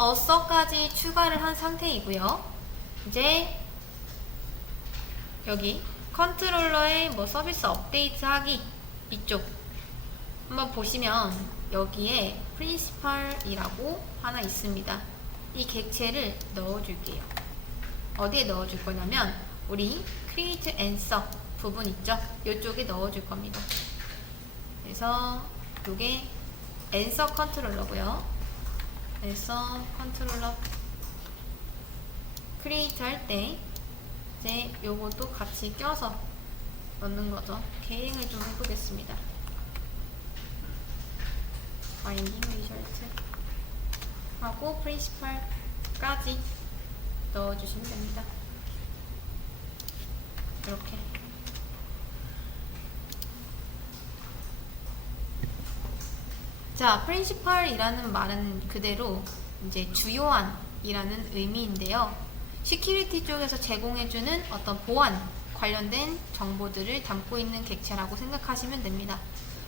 assert까지 추가를 한 상태이고요. 이제 여기 컨트롤러의 뭐 서비스 업데이트 하기 이쪽 한번 보시면 여기에 principal이라고 하나 있습니다. 이 객체를 넣어줄게요. 어디에 넣어줄 거냐면 우리 create answer 부분 있죠? 이쪽에 넣어줄 겁니다. 그래서 이게 answer 컨트롤러고요. answer 컨트롤러 create 할 때 이제 요것도 같이 껴서 넣는 거죠. 계행을 좀 해보겠습니다. finding result 하고 principal까지 넣어주시면 됩니다. 이렇게. 자, principal이라는 말은 그대로 이제 주요한 이라는 의미인데요. 시큐리티 쪽에서 제공해주는 어떤 보안 관련된 정보들을 담고 있는 객체라고 생각하시면 됩니다.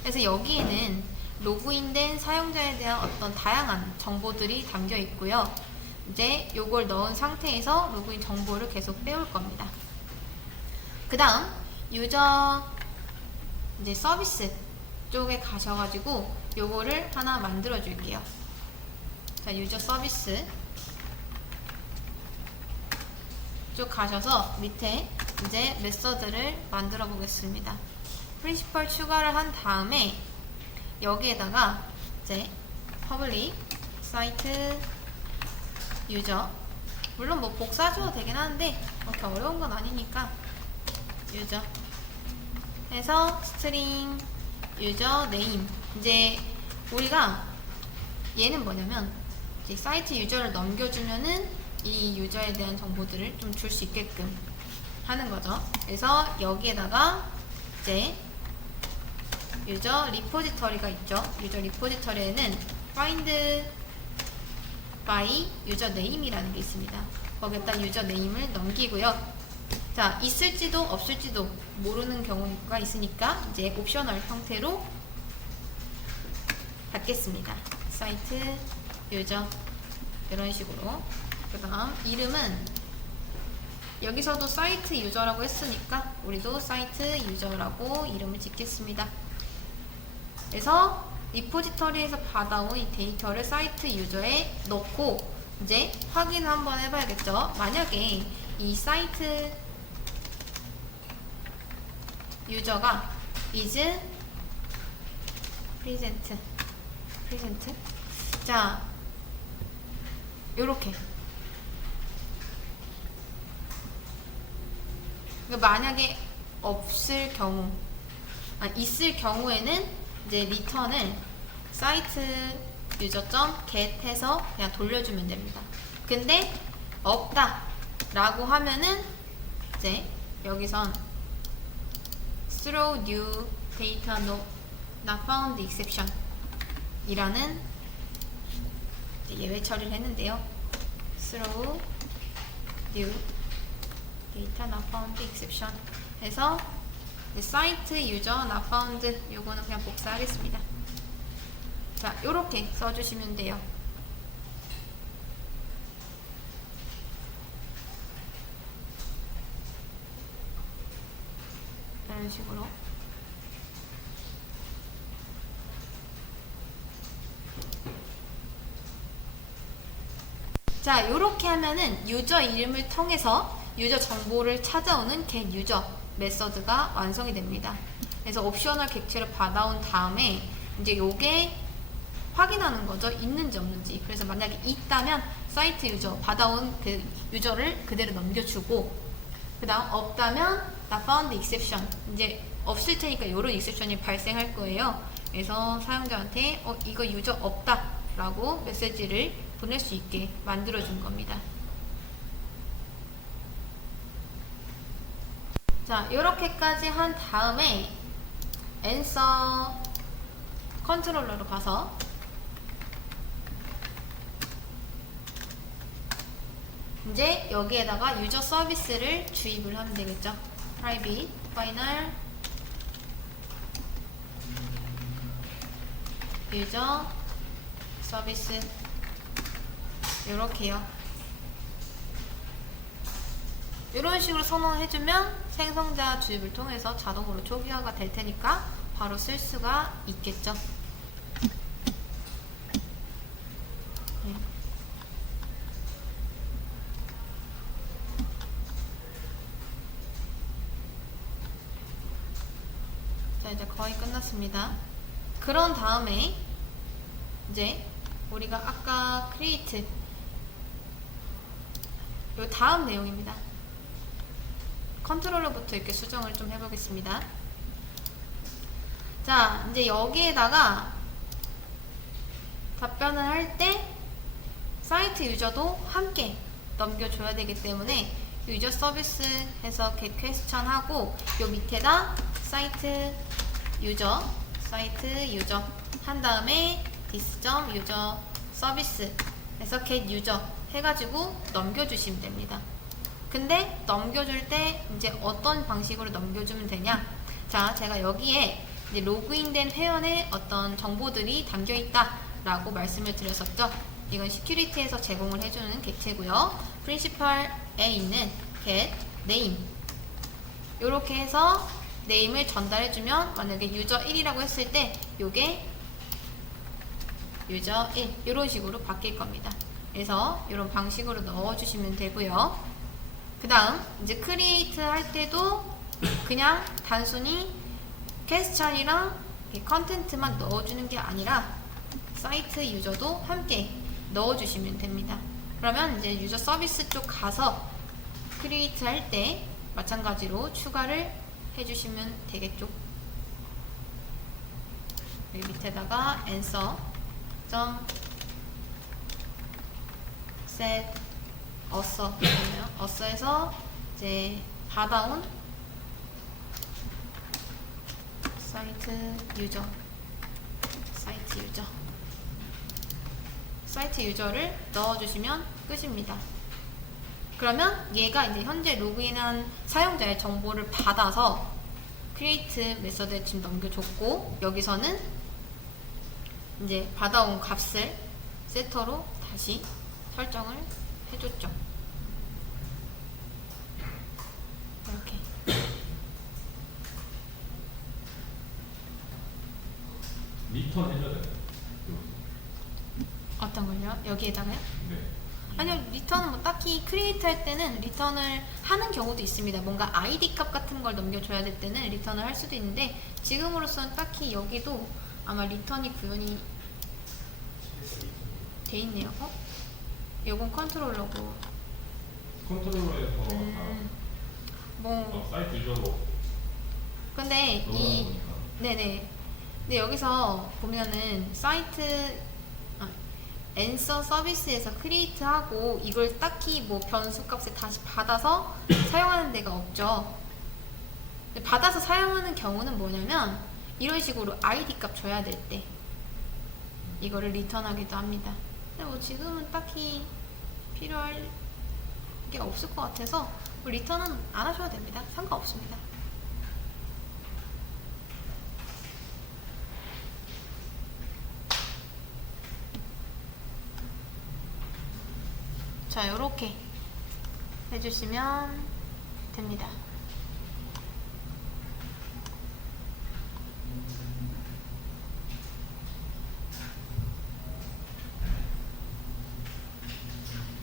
그래서 여기에는 로그인된 사용자에 대한 어떤 다양한 정보들이 담겨 있고요. 이제 요걸 넣은 상태에서 로그인 정보를 계속 빼올 겁니다. 그 다음 유저 이제 서비스 쪽에 가셔가지고 요거를 하나 만들어 줄게요. 자, 유저 서비스 쭉 가셔서 밑에 이제 메서드를 만들어 보겠습니다. 프린시펄 추가를 한 다음에 여기에다가 이제 public site user, 물론 뭐 복사 줘도 되긴 하는데 그렇게 어려운 건 아니니까 user 해서 string user name. 이제 우리가 얘는 뭐냐면 이제 사이트 유저를 넘겨주면은 이 유저에 대한 정보들을 좀 줄 수 있게끔 하는 거죠. 그래서 여기에다가 이제 유저 리포지터리가 있죠. 유저 리포지터리에는 find by user name이라는 게 있습니다. 거기에다 유저 네임을 넘기고요. 자, 있을지도 없을지도 모르는 경우가 있으니까 이제 옵셔널 형태로 받겠습니다. 사이트 유저 이런 식으로. 그 다음 이름은 여기서도 사이트 유저라고 했으니까 우리도 사이트 유저라고 이름을 짓겠습니다. 그래서 리포지터리에서 받아온 이 데이터를 사이트 유저에 넣고 이제 확인 한번 해봐야겠죠. 만약에 이 사이트 유저가 is present 자, 요렇게 만약에 없을 경우, 있을 경우에는 이제 리턴을 사이트 user.get 해서 그냥 돌려주면 됩니다. 근데 없다 라고 하면은 이제 여기선 throw new data not found exception 이라는 예외 처리를 했는데요. throw new data not found exception 해서 site user not found 요거는 그냥 복사하겠습니다. 자, 요렇게 써주시면 돼요. 이런 식으로. 자, 요렇게 하면은 유저 이름을 통해서 유저 정보를 찾아오는 getUser 메서드가 완성이 됩니다. 그래서 옵셔널 객체를 받아온 다음에 이제 요게 확인하는 거죠. 있는지 없는지. 그래서 만약에 있다면 사이트 유저 받아온 그 유저를 그대로 넘겨주고, 그 다음 없다면 not found exception. 이제 없을 테니까 요런 exception이 발생할 거예요. 그래서 사용자한테 이거 유저 없다 라고 메시지를 보낼 수 있게 만들어준 겁니다. 자, 요렇게까지 한 다음에 answer 컨트롤러로 가서 이제 여기에다가 유저 서비스를 주입을 하면 되겠죠. private final user service 요렇게요. 이런 식으로 선언해주면 생성자 주입을 통해서 자동으로 초기화가 될 테니까 바로 쓸 수가 있겠죠. 네. 자, 이제 거의 끝났습니다. 그런 다음에 이제 우리가 아까 create 요 다음 내용입니다. 컨트롤러부터 이렇게 수정을 좀 해보겠습니다. 자, 이제 여기에다가 답변을 할 때 사이트 유저도 함께 넘겨줘야 되기 때문에 유저 서비스 해서 get question 하고 요 밑에다 사이트 유저 한 다음에 this.user 서비스 해서 get user 해가지고 넘겨주시면 됩니다. 근데 넘겨줄 때 이제 어떤 방식으로 넘겨주면 되냐? 자, 제가 여기에 이제 로그인된 회원의 어떤 정보들이 담겨 있다라고 말씀을 드렸었죠. 이건 시큐리티에서 제공을 해주는 객체고요. 프린시펄에 있는 get name 이렇게 해서 네임을 전달해주면 만약에 유저 1이라고 했을 때 요게 유저 1 이런 식으로 바뀔 겁니다. 그래서 이런 방식으로 넣어주시면 되고요. 그 다음 이제 크리에이트 할 때도 그냥 단순히 퀘스천이랑 컨텐트만 넣어주는 게 아니라 사이트 유저도 함께 넣어주시면 됩니다. 그러면 이제 유저 서비스 쪽 가서 크리에이트 할 때 마찬가지로 추가를 해주시면 되겠죠. 여기 밑에다가 answer set 어서에서 이제 받아온 사이트 유저를 넣어주시면 끝입니다. 그러면 얘가 이제 현재 로그인한 사용자의 정보를 받아서 create 메서드에 지금 넘겨줬고 여기서는 이제 받아온 값을 세터로 다시 설정을 해줬죠. 이렇게. 리턴 해줘야 돼요. 어떤 걸요? 여기에다가요? 네. 아니요, 리턴은 뭐 딱히 크리에이트 할 때는 리턴을 하는 경우도 있습니다. 뭔가 ID 값 같은 걸 넘겨줘야 될 때는 리턴을 할 수도 있는데 지금으로서는 딱히 여기도 아마 리턴이 구현이 돼 있네요. 요건 컨트롤러고. 컨트롤러에서 뭐 사이트 유저로 근데 이 네네. 근데 여기서 보면은 사이트 answer 서비스에서 크리에이트 하고 이걸 딱히 뭐 변수 값을 다시 받아서 사용하는 데가 없죠. 근데 받아서 사용하는 경우는 뭐냐면 이런 식으로 ID 값 줘야 될 때 이거를 리턴하기도 합니다. 근데 뭐 지금은 딱히 필요할 게 없을 것 같아서 뭐 리턴은 안 하셔도 됩니다. 상관없습니다. 자, 요렇게 해주시면 됩니다.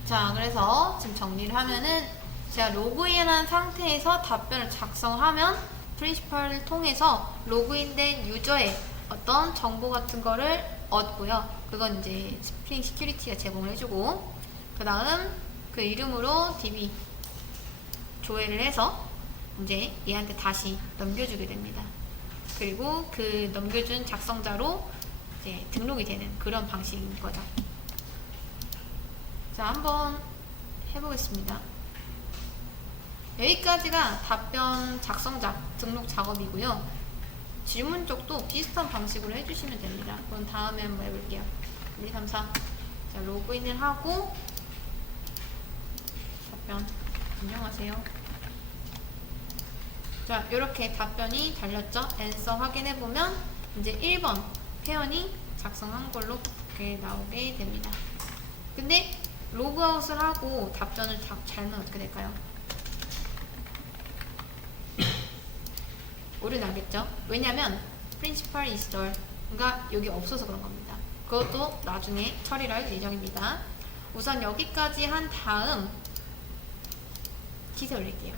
자, 그래서 지금 정리를 하면은 제가 로그인한 상태에서 답변을 작성하면 프린시펄을 통해서 로그인된 유저의 어떤 정보 같은 거를 얻고요. 그건 이제 스프링 시큐리티가 제공을 해주고 그 다음 그 이름으로 DB 조회를 해서 이제 얘한테 다시 넘겨주게 됩니다. 그리고 그 넘겨준 작성자로 이제 등록이 되는 그런 방식인 거죠. 자, 한번 해보겠습니다. 여기까지가 답변 작성자 등록 작업이고요. 질문 쪽도 비슷한 방식으로 해주시면 됩니다. 그럼 다음에 한번 해볼게요. 1, 2, 3, 4. 자, 로그인을 하고 답변 안녕하세요. 자, 이렇게 답변이 달렸죠. answer 확인해보면 이제 1번 회원이 작성한 걸로 이렇게 나오게 됩니다. 근데 로그아웃을 하고 답변을 잘 넣으면 어떻게 될까요? 오류 나겠죠? 왜냐면 principal install가 여기 없어서 그런 겁니다. 그것도 나중에 처리를 할 예정입니다. 우선 여기까지 한 다음 기세 올릴게요.